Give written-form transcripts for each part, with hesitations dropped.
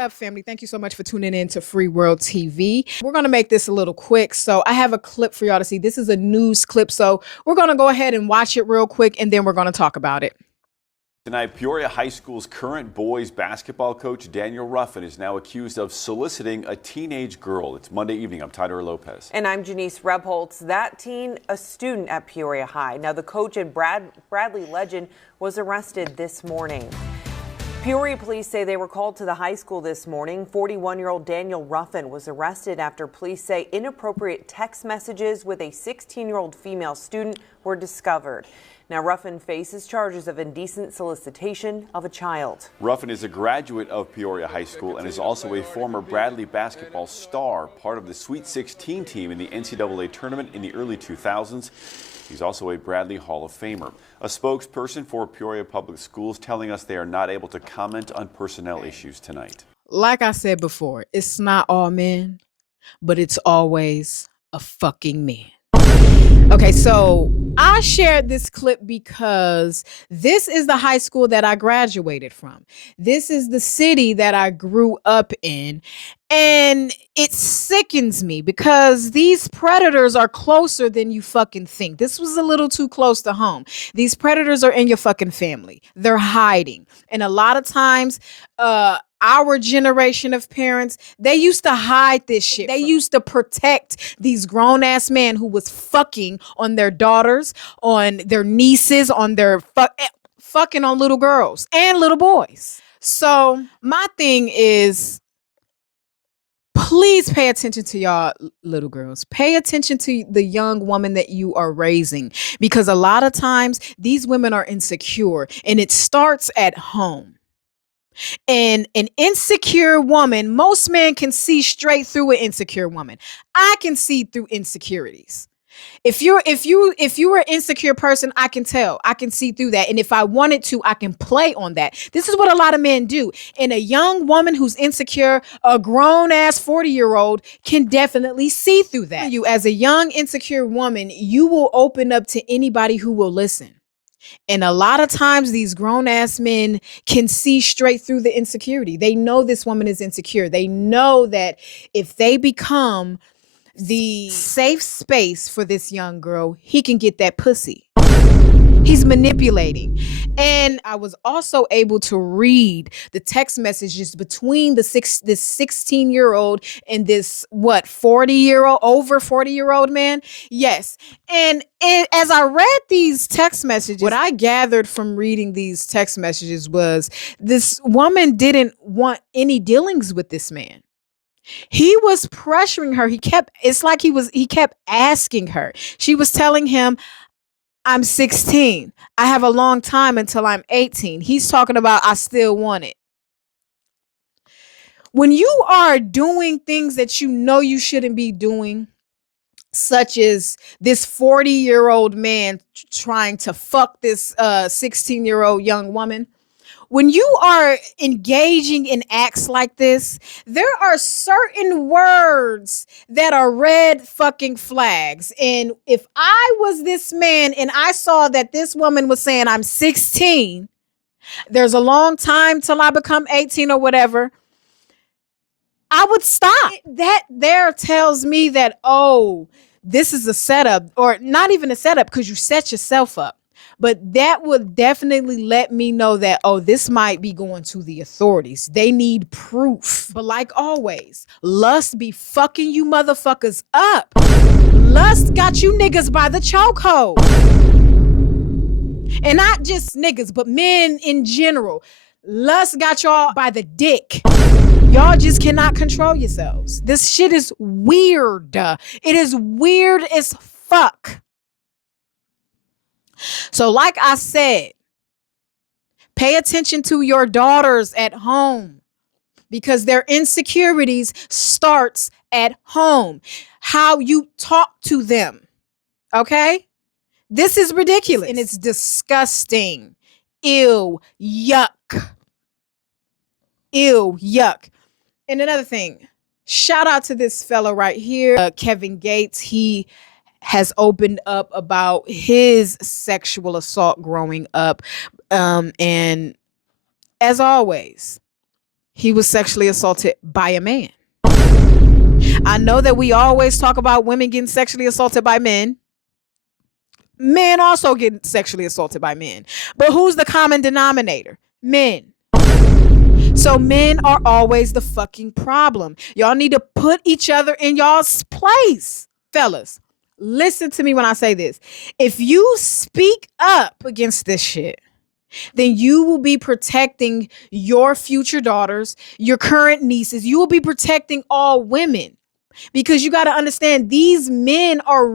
up, family? Thank you so much for tuning in to Free World TV. We're going to make this a little quick. So I have a clip for y'all to see. This is a news clip. So we're going to go ahead and watch it real quick, and then we're going to talk about it. Tonight, Peoria High School's current boys basketball coach, Daniel Ruffin, is now accused of soliciting a teenage girl. It's Monday evening. I'm Tyler Lopez. And I'm Janice Rebholz. That teen, a student at Peoria High. Now, the coach and Bradley legend was arrested this morning. Peoria police say they were called to the high school this morning. 41-year-old Daniel Ruffin was arrested after police say inappropriate text messages with a 16-year-old female student were discovered. Now, Ruffin faces charges of indecent solicitation of a child. Ruffin is a graduate of Peoria High School and is also a former Bradley basketball star, part of the Sweet 16 team in the NCAA tournament in the early 2000s. He's also a Bradley Hall of Famer. A spokesperson for Peoria Public Schools telling us they are not able to comment on personnel issues tonight. Like I said before, it's not all men, but it's always a fucking man. Okay, so I shared this clip because this is the high school that I graduated from. This is the city that I grew up in. And it sickens me because these predators are closer than you fucking think. This was a little too close to home. These predators are in your fucking family. They're hiding. And a lot of times, our generation of parents, they used to hide this shit. They used to protect these grown-ass men who was fucking on their daughters, on their nieces, on their fucking on little girls and little boys. So my thing is, please pay attention to y'all little girls. Pay attention to the young woman that you are raising, because a lot of times these women are insecure and it starts at home. And an insecure woman, most men can see straight through an insecure woman. I can see through insecurities. If you were an insecure person, I can tell. I can see through that. And if I wanted to, I can play on that. This is what a lot of men do. And a young woman who's insecure, a grown-ass 40-year-old can definitely see through that. You, as a young, insecure woman, you will open up to anybody who will listen. And a lot of times these grown-ass men can see straight through the insecurity. They know this woman is insecure. They know that if they become the safe space for this young girl, he can get that pussy. He's manipulating. And I was also able to read the text messages between this 16-year-old and this, 40-year-old, over 40-year-old man. Yes. And as I read these text messages, what I gathered from reading these text messages was this woman didn't want any dealings with this man. He was pressuring her. He kept asking her. She was telling him, I'm 16. I have a long time until I'm 18. He's talking about, I still want it. When you are doing things that you know you shouldn't be doing, such as this 40-year-old man trying to fuck this 16-year-old young woman, when you are engaging in acts like this, there are certain words that are red fucking flags. And if I was this man and I saw that this woman was saying, I'm 16, there's a long time till I become 18 or whatever, I would stop. That there tells me that, oh, this is a setup, or not even a setup, because you set yourself up. But that would definitely let me know that, oh, this might be going to the authorities. They need proof. But like always, lust be fucking you motherfuckers up. Lust got you niggas by the chokehold. And not just niggas, but men in general. Lust got y'all by the dick. Y'all just cannot control yourselves. This shit is weird. It is weird as fuck. So like I said, pay attention to your daughters at home, because their insecurities starts at home. How you talk to them. Okay? This is ridiculous and it's disgusting. Ew, yuck. Ew, yuck. And another thing, shout out to this fella right here, Kevin Gates. He has opened up about his sexual assault growing up. And as always, He was sexually assaulted by a man. I know that we always talk about women getting sexually assaulted by men. Men also get sexually assaulted by men. But who's the common denominator? Men. So men are always the fucking problem. Y'all need to put each other in y'all's place. Fellas, listen to me when I say this. If you speak up against this shit, then you will be protecting your future daughters, your current nieces. You will be protecting all women. Because you got to understand, these men are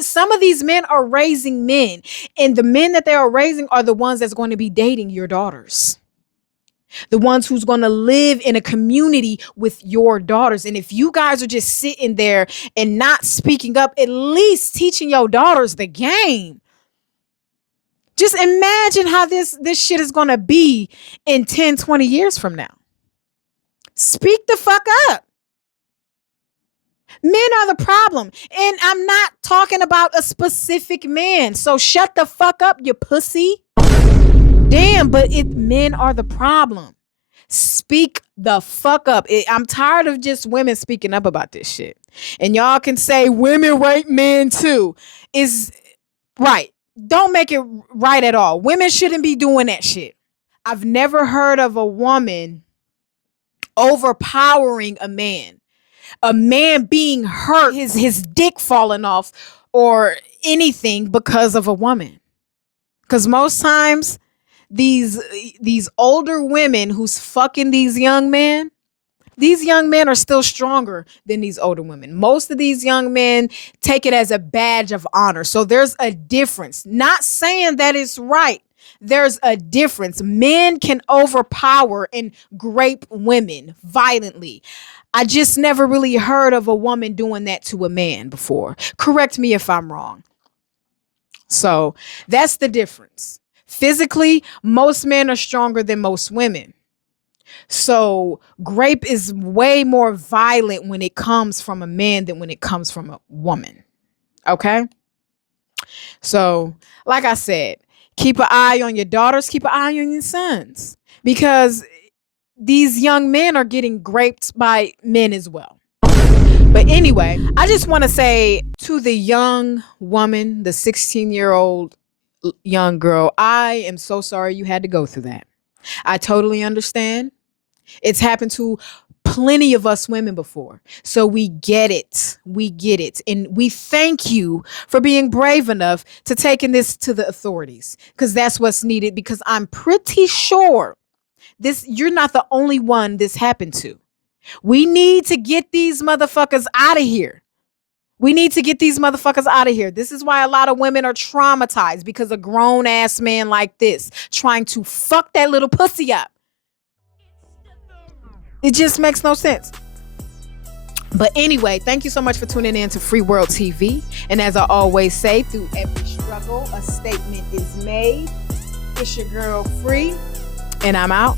some of these men are raising men, and the men that they are raising are the ones that's going to be dating your daughters, the ones who's going to live in a community with your daughters. And if you guys are just sitting there and not speaking up, at least teaching your daughters the game. Just imagine how this shit is going to be in 10, 20 years from now. Speak the fuck up. Men are the problem. And I'm not talking about a specific man. So shut the fuck up, you pussy. Damn, but men are the problem. Speak the fuck up. I'm tired of just women speaking up about this shit. And y'all can say women rape men too. Is right. Don't make it right at all. Women shouldn't be doing that shit. I've never heard of a woman overpowering a man being hurt, his dick falling off or anything because of a woman. Because most times these older women who's fucking these young men are still stronger than these older women. Most of these young men take it as a badge of honor. So there's a difference. Not saying that it's right. There's a difference. Men can overpower and grape women violently. I just never really heard of a woman doing that to a man before. Correct me if I'm wrong. So that's the difference. Physically, most men are stronger than most women. So grape is way more violent when it comes from a man than when it comes from a woman. Okay? So, like I said, keep an eye on your daughters, keep an eye on your sons. Because these young men are getting graped by men as well. But anyway, I just want to say to the young woman, the 16-year-old young girl, I am so sorry you had to go through that. I totally understand. It's happened to plenty of us women before. So we get it. We get it. And we thank you for being brave enough to taking this to the authorities, because that's what's needed. Because I'm pretty sure you're not the only one this happened to. We need to get these motherfuckers out of here. We need to get these motherfuckers out of here. This is why a lot of women are traumatized, because a grown ass man like this trying to fuck that little pussy up. It just makes no sense. But anyway, thank you so much for tuning in to Free World TV. And as I always say, through every struggle, a statement is made. It's your girl Free, and I'm out.